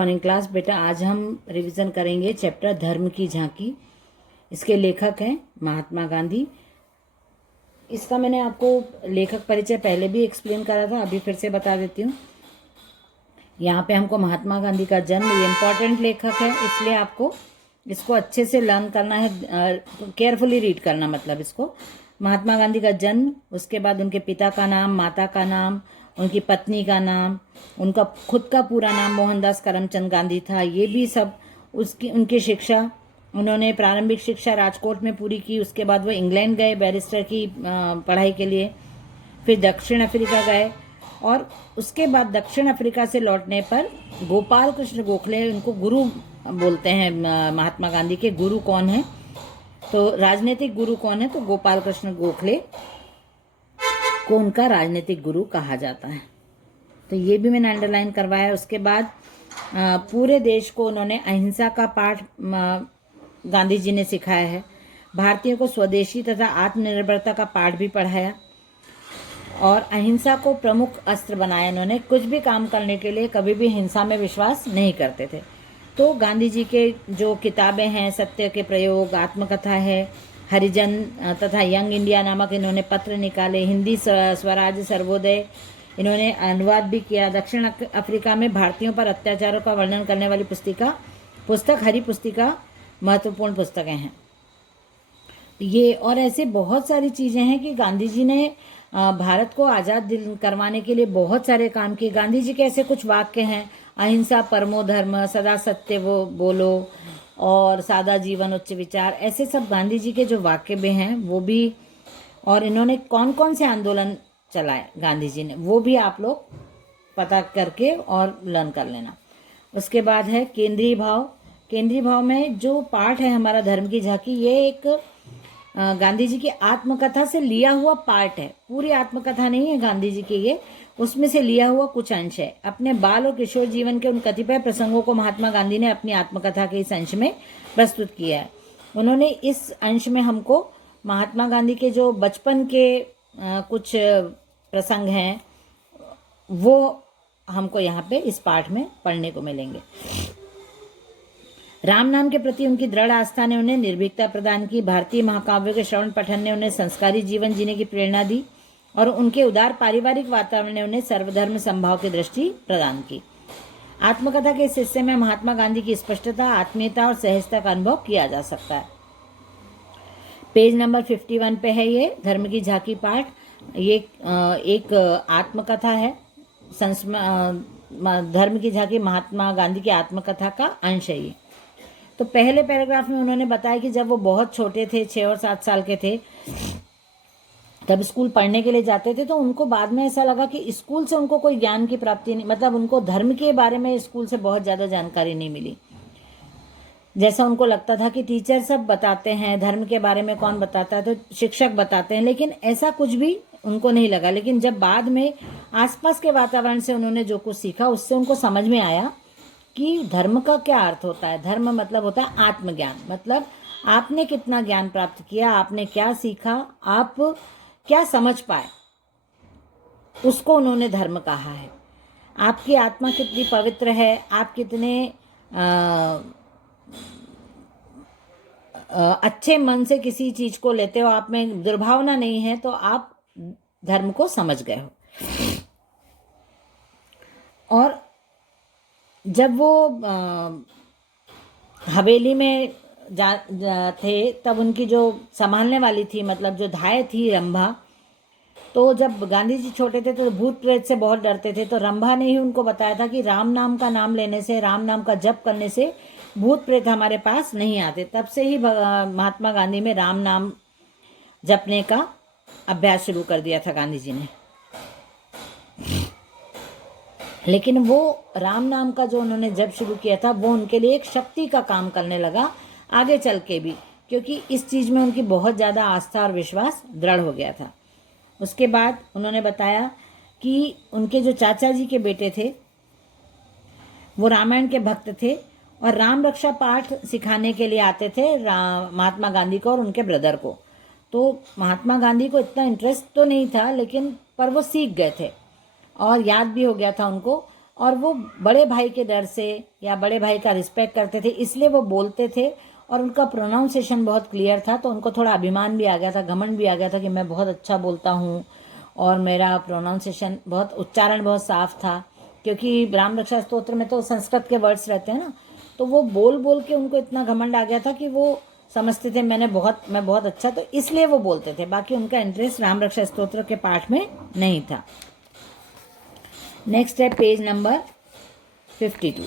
Morning class. बेटा आज हम रिवीजन करेंगे चैप्टर धर्म की झांकी। इसके लेखक हैं महात्मा गांधी। इसका मैंने आपको लेखक परिचय पहले भी एक्सप्लेन करा था, अभी फिर से बता देती हूँ। यहाँ पे हमको महात्मा गांधी का जन्म, ये इम्पोर्टेंट लेखक है, इसलिए आपको इसको अच्छे से लर्न करना है, केयरफुली रीड करना। मतलब इसको महात्मा गांधी का जन्म, उसके बाद उनके पिता का नाम, माता का नाम, उनकी पत्नी का नाम, उनका खुद का पूरा नाम मोहनदास करमचंद गांधी था, ये भी सब। उनकी शिक्षा, उन्होंने प्रारंभिक शिक्षा राजकोट में पूरी की। उसके बाद वो इंग्लैंड गए बैरिस्टर की पढ़ाई के लिए, फिर दक्षिण अफ्रीका गए, और उसके बाद दक्षिण अफ्रीका से लौटने पर गोपाल कृष्ण गोखले, उनको गुरु बोलते हैं। महात्मा गांधी के गुरु कौन है, तो राजनीतिक गुरु कौन है, तो गोपाल कृष्ण गोखले को उनका राजनीतिक गुरु कहा जाता है। तो ये भी मैंने अंडरलाइन करवाया। उसके बाद पूरे देश को उन्होंने अहिंसा का पाठ गांधी जी ने सिखाया है। भारतीयों को स्वदेशी तथा आत्मनिर्भरता का पाठ भी पढ़ाया और अहिंसा को प्रमुख अस्त्र बनाया। उन्होंने कुछ भी काम करने के लिए कभी भी हिंसा में विश्वास नहीं करते थे। तो गांधी जी के जो किताबें हैं, सत्य के प्रयोग, आत्मकथा है, हरिजन तथा यंग इंडिया नामक इन्होंने पत्र निकाले, हिंदी स्वराज सर्वोदय इन्होंने अनुवाद भी किया। दक्षिण अफ्रीका में भारतीयों पर अत्याचारों का वर्णन करने वाली पुस्तक हरी पुस्तिका महत्वपूर्ण पुस्तकें हैं ये। और ऐसे बहुत सारी चीज़ें हैं कि गांधी जी ने भारत को आज़ाद करवाने के लिए बहुत सारे काम किए। गांधी जी के ऐसे कुछ वाक्य हैं, अहिंसा परमो धर्म, सदा सत्य वो बोलो, और सादा जीवन उच्च विचार, ऐसे सब गांधी जी के जो वाक्य भी हैं वो भी। और इन्होंने कौन कौन से आंदोलन चलाए गांधी जी ने, वो भी आप लोग पता करके और लर्न कर लेना। उसके बाद है केंद्रीय भाव। केंद्रीय भाव में जो पार्ट है हमारा धर्म की झांकी, ये एक गांधी जी की आत्मकथा से लिया हुआ पार्ट है। पूरी आत्मकथा नहीं है गांधी जी की ये, उसमें से लिया हुआ कुछ अंश है। अपने बाल और किशोर जीवन के उन कतिपय प्रसंगों को महात्मा गांधी ने अपनी आत्मकथा के इस अंश में प्रस्तुत किया है। उन्होंने इस अंश में हमको महात्मा गांधी के जो बचपन के कुछ प्रसंग हैं वो हमको यहाँ पे इस पाठ में पढ़ने को मिलेंगे। राम नाम के प्रति उनकी दृढ़ आस्था ने उन्हें निर्भीकता प्रदान की। भारतीय महाकाव्यों के श्रवण पठन ने उन्हें संस्कारी जीवन जीने की प्रेरणा दी, और उनके उदार पारिवारिक वातावरण ने उन्हें सर्वधर्म समभाव की दृष्टि प्रदान की। आत्मकथा के इस हिस्से में महात्मा गांधी की स्पष्टता, आत्मीयता और सहजता का अनुभव किया जा सकता है। पेज नंबर 51 पे है ये धर्म की झांकी पाठ। ये एक आत्मकथा है, धर्म की झांकी महात्मा गांधी की आत्मकथा का अंश है ये। तो पहले पैराग्राफ में उन्होंने बताया कि जब वो बहुत छोटे थे, 6 और 7 साल के थे, तब स्कूल पढ़ने के लिए जाते थे, तो उनको बाद में ऐसा लगा कि स्कूल से उनको कोई ज्ञान की प्राप्ति नहीं, मतलब उनको धर्म के बारे में स्कूल से बहुत ज़्यादा जानकारी नहीं मिली। जैसा उनको लगता था कि टीचर सब बताते हैं, धर्म के बारे में कौन बताता है, तो शिक्षक बताते हैं, लेकिन ऐसा कुछ भी उनको नहीं लगा। लेकिन जब बाद में आसपास के वातावरण से उन्होंने जो कुछ सीखा, उससे उनको समझ में आया कि धर्म का क्या अर्थ होता है। धर्म मतलब होता है आत्मज्ञान, मतलब आपने कितना ज्ञान प्राप्त किया, आपने क्या सीखा, आप क्या समझ पाए, उसको उन्होंने धर्म कहा है। आपकी आत्मा कितनी पवित्र है, आप कितने अच्छे मन से किसी चीज को लेते हो, आप में दुर्भावना नहीं है, तो आप धर्म को समझ गए हो। और जब वो हवेली में थे, तब उनकी जो संभालने वाली थी, मतलब जो धाय थी रंभा, तो जब गांधी जी छोटे थे तो भूत प्रेत से बहुत डरते थे। तो रंभा ने ही उनको बताया था कि राम नाम का नाम लेने से, राम नाम का जप करने से भूत प्रेत हमारे पास नहीं आते। तब से ही महात्मा गांधी में राम नाम जपने का अभ्यास शुरू कर दिया था गांधी जी ने। लेकिन वो राम नाम का जो उन्होंने जप शुरू किया था, वो उनके लिए एक शक्ति का काम करने लगा आगे चल के भी, क्योंकि इस चीज़ में उनकी बहुत ज़्यादा आस्था और विश्वास दृढ़ हो गया था। उसके बाद उन्होंने बताया कि उनके जो चाचा जी के बेटे थे वो रामायण के भक्त थे, और राम रक्षा पाठ सिखाने के लिए आते थे महात्मा गांधी को और उनके ब्रदर को। तो महात्मा गांधी को इतना इंटरेस्ट तो नहीं था, लेकिन पर वो सीख गए थे और याद भी हो गया था उनको। और वो बड़े भाई के डर से या बड़े भाई का रिस्पेक्ट करते थे, इसलिए वो बोलते थे और उनका प्रोनाउंसिएशन बहुत क्लियर था। तो उनको थोड़ा अभिमान भी आ गया था, घमंड भी आ गया था कि मैं बहुत अच्छा बोलता हूँ और मेरा प्रोनाउंसिएशन बहुत, उच्चारण बहुत साफ था, क्योंकि राम रक्षा स्तोत्र में तो संस्कृत के वर्ड्स रहते हैं ना। तो वो बोल बोल के उनको इतना घमंड आ गया था कि वो समझते थे मैं बहुत अच्छा, तो इसलिए वो बोलते थे। बाकी उनका इंटरेस्ट राम रक्षा स्तोत्र के पाठ में नहीं था। नेक्स्ट है पेज नंबर 52।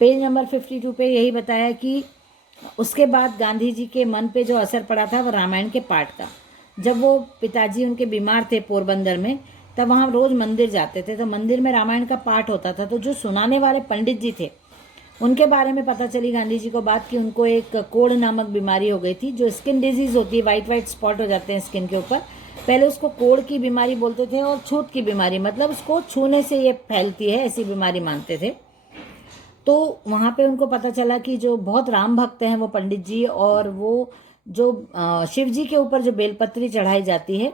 पेज नंबर 52 पे यही बताया कि उसके बाद गांधी जी के मन पे जो असर पड़ा था वो रामायण के पाठ का। जब वो पिताजी उनके बीमार थे पोरबंदर में, तब वहाँ रोज मंदिर जाते थे, तो मंदिर में रामायण का पाठ होता था। तो जो सुनाने वाले पंडित जी थे उनके बारे में पता चली गांधी जी को बात कि उनको एक कोढ़ नामक बीमारी हो गई थी, जो स्किन डिजीज होती है, वाइट वाइट स्पॉट हो जाते हैं स्किन के ऊपर। पहले उसको कोढ़ की बीमारी बोलते थे और छूत की बीमारी, मतलब उसको छूने से ये फैलती है, ऐसी बीमारी मानते थे। तो वहाँ पे उनको पता चला कि जो बहुत राम भक्त हैं वो पंडित जी, और वो जो शिव जी के ऊपर जो बेलपत्री चढ़ाई जाती है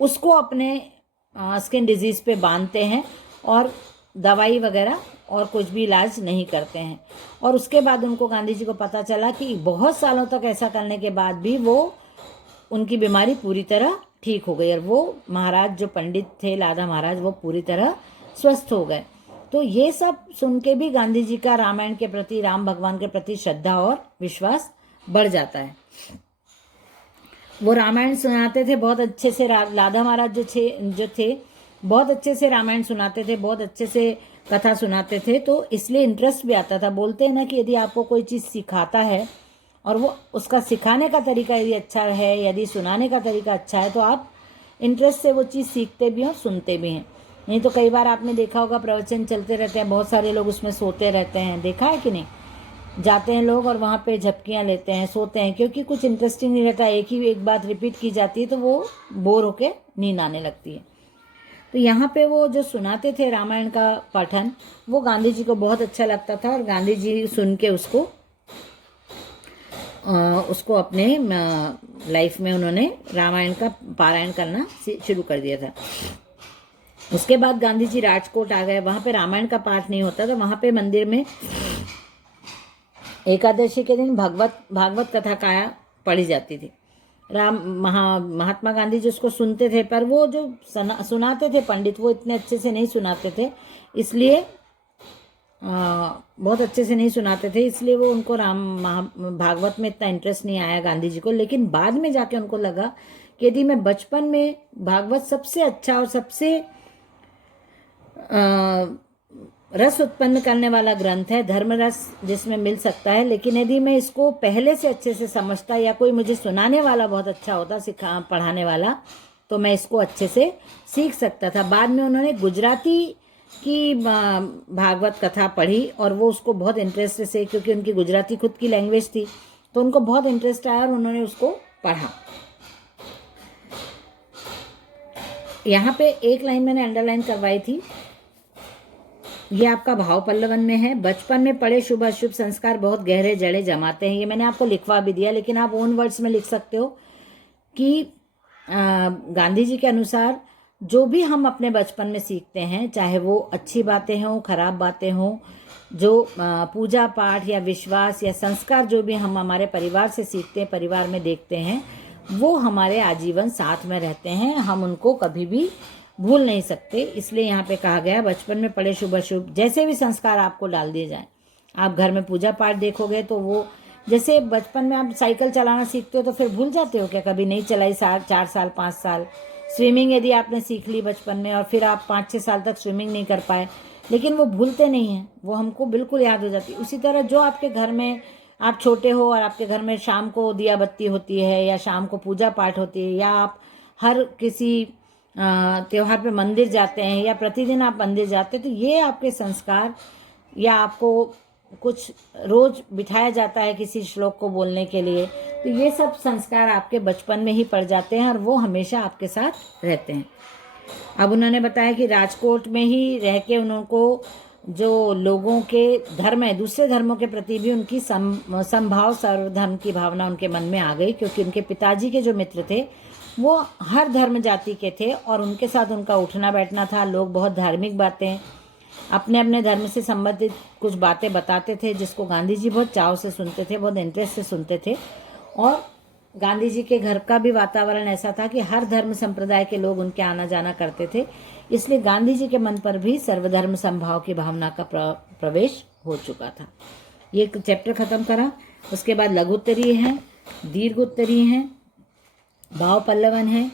उसको अपने स्किन डिजीज पे बांधते हैं और दवाई वगैरह और कुछ भी इलाज नहीं करते हैं। और उसके बाद उनको, गांधी जी को पता चला कि बहुत सालों तक ऐसा करने के बाद भी वो, उनकी बीमारी पूरी तरह ठीक हो गई और वो महाराज जो पंडित थे लादा महाराज, वो पूरी तरह स्वस्थ हो गए। तो ये सब सुन के भी गांधी जी का रामायण के प्रति, राम भगवान के प्रति श्रद्धा और विश्वास बढ़ जाता है। वो रामायण सुनाते थे बहुत अच्छे से, लादा महाराज जो थे बहुत अच्छे से रामायण सुनाते थे, बहुत अच्छे से कथा सुनाते थे। तो इसलिए इंटरेस्ट भी आता था। बोलते हैं ना कि यदि आपको कोई चीज़ सिखाता है और वो उसका सिखाने का तरीका यदि अच्छा है, यदि सुनाने का तरीका अच्छा है, तो आप इंटरेस्ट से वो चीज़ सीखते भी हैं और सुनते भी हैं। नहीं तो कई बार आपने देखा होगा प्रवचन चलते रहते हैं, बहुत सारे लोग उसमें सोते रहते हैं, देखा है कि नहीं? जाते हैं लोग और वहाँ पे झपकियाँ लेते हैं, सोते हैं, क्योंकि कुछ इंटरेस्टिंग नहीं रहता। एक बात रिपीट की जाती है तो वो बोर होके नींद आने लगती है। तो यहाँ पे वो जो सुनाते थे रामायण का पठन, वो गांधी जी को बहुत अच्छा लगता था और गांधी जी सुन के उसको अपने लाइफ में उन्होंने रामायण का पारायण करना शुरू कर दिया था। उसके बाद गांधी जी राजकोट आ गए। वहाँ पे रामायण का पाठ नहीं होता था, वहाँ पे मंदिर में एकादशी के दिन भागवत कथा का पढ़ी जाती थी। महात्मा गांधी जी उसको सुनते थे, पर वो जो सुनाते थे पंडित, वो इतने अच्छे से नहीं सुनाते थे, इसलिए बहुत अच्छे से नहीं सुनाते थे, इसलिए वो उनको भागवत में इतना इंटरेस्ट नहीं आया गांधी जी को। लेकिन बाद में जाके उनको लगा कि यदि मैं बचपन में, भागवत सबसे अच्छा और सबसे रस उत्पन्न करने वाला ग्रंथ है, धर्म रस जिसमें मिल सकता है, लेकिन यदि मैं इसको पहले से अच्छे से समझता या कोई मुझे सुनाने वाला बहुत अच्छा होता, पढ़ाने वाला, तो मैं इसको अच्छे से सीख सकता था। बाद में उन्होंने गुजराती की भागवत कथा पढ़ी और वो उसको बहुत इंटरेस्ट से, क्योंकि उनकी गुजराती खुद की लैंग्वेज थी, तो उनको बहुत इंटरेस्ट आया और उन्होंने उसको पढ़ा। यहाँ पे एक लाइन मैंने अंडरलाइन करवाई थी, ये आपका भाव पल्लवन में है। बचपन में पड़े शुभ अशुभ संस्कार बहुत गहरे जड़े जमाते हैं। ये मैंने आपको लिखवा भी दिया, लेकिन आप ओन वर्ड्स में लिख सकते हो कि गांधी जी के अनुसार जो भी हम अपने बचपन में सीखते हैं, चाहे वो अच्छी बातें हों, खराब बातें हों, जो पूजा पाठ या विश्वास या संस्कार जो भी हम हमारे परिवार से सीखते हैं, परिवार में देखते हैं, वो हमारे आजीवन साथ में रहते हैं, हम उनको कभी भी भूल नहीं सकते। इसलिए यहाँ पे कहा गया बचपन में पड़े शुभ अशुभ जैसे भी संस्कार आपको डाल दिए जाएं। आप घर में पूजा पाठ देखोगे तो वो, जैसे बचपन में आप साइकिल चलाना सीखते हो तो फिर भूल जाते हो क्या? कभी नहीं चलाई 4 साल 5 साल। स्विमिंग यदि आपने सीख ली बचपन में और फिर आप 5-6 साल तक स्विमिंग नहीं कर पाए, लेकिन वो भूलते नहीं हैं, वो हमको बिल्कुल याद हो जाती है। उसी तरह जो आपके घर में, आप छोटे हो और आपके घर में शाम को दिया बत्ती होती है या शाम को पूजा पाठ होती है, या आप हर किसी त्योहार पे मंदिर जाते हैं या प्रतिदिन आप मंदिर जाते हैं, तो ये आपके संस्कार, या आपको कुछ रोज बिठाया जाता है किसी श्लोक को बोलने के लिए, तो ये सब संस्कार आपके बचपन में ही पड़ जाते हैं और वो हमेशा आपके साथ रहते हैं। अब उन्होंने बताया कि राजकोट में ही रह के उनको जो लोगों के धर्म है, दूसरे धर्मों के प्रति भी उनकी समभाव, सर्वधर्म की भावना उनके मन में आ गई, क्योंकि उनके पिताजी के जो मित्र थे वो हर धर्म जाति के थे और उनके साथ उनका उठना बैठना था। लोग बहुत धार्मिक बातें अपने अपने धर्म से संबंधित कुछ बातें बताते थे, जिसको गांधी जी बहुत चाव से सुनते थे, बहुत इंटरेस्ट से सुनते थे। और गांधी जी के घर का भी वातावरण ऐसा था कि हर धर्म संप्रदाय के लोग उनके आना जाना करते थे, इसलिए गांधी जी के मन पर भी सर्वधर्म समभाव की भावना का प्रवेश हो चुका था। ये चैप्टर खत्म करा। उसके बाद लघु उत्तरीय है, दीर्घ उत्तरीय है, भाव पल्लवन है।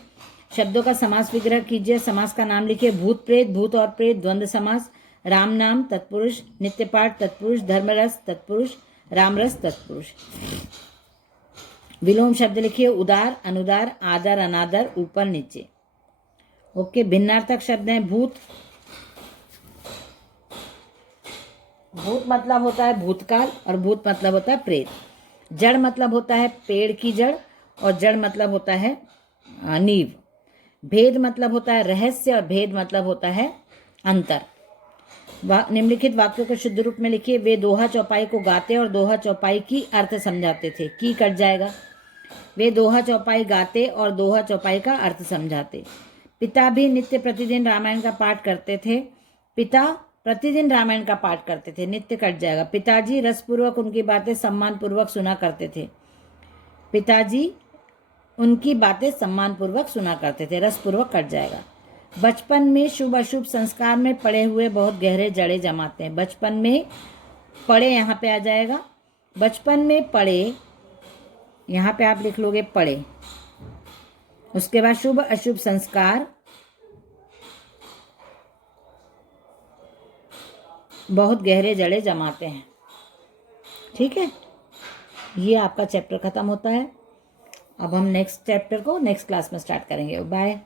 शब्दों का समास विग्रह कीजिए। समास का नाम लिखिए। भूत प्रेत, भूत और प्रेत द्वंद्व समास। राम नाम तत्पुरुष, नित्य पाठ तत्पुरुष, धर्मरस तत्पुरुष, रामरस तत्पुरुष। विलोम शब्द लिखिए। उदार, अनुदार, आदर, अनादर, ऊपर नीचे। ओके। भिन्नार्थक शब्द हैं। भूत, भूत मतलब होता है भूतकाल और भूत मतलब होता है प्रेत। जड़ मतलब होता है पेड़ की जड़ और जड़ मतलब होता है नींव। भेद मतलब होता है रहस्य और भेद मतलब होता है अंतर। निम्नलिखित वाक्यों को शुद्ध रूप में लिखिए। वे दोहा चौपाई को गाते और दोहा चौपाई की अर्थ समझाते थे। की कट जाएगा। वे दोहा चौपाई गाते और दोहा चौपाई का अर्थ समझाते। पिता भी नित्य प्रतिदिन रामायण का पाठ करते थे। पिता प्रतिदिन रामायण का पाठ करते थे। नित्य कट जाएगा। पिताजी रसपूर्वक उनकी बातें सम्मानपूर्वक सुना करते थे। पिताजी उनकी बातें सम्मानपूर्वक सुना करते थे। रसपूर्वक कट जाएगा। बचपन में शुभ अशुभ संस्कार में पड़े हुए बहुत गहरे जड़े जमाते हैं। बचपन में पड़े यहाँ पे आ जाएगा। बचपन में पड़े, यहाँ पे आप लिख लोगे पड़े। उसके बाद शुभ अशुभ संस्कार बहुत गहरे जड़े जमाते हैं। ठीक है, ये आपका चैप्टर खत्म होता है। अब हम नेक्स्ट चैप्टर को नेक्स्ट क्लास में स्टार्ट करेंगे। बाय।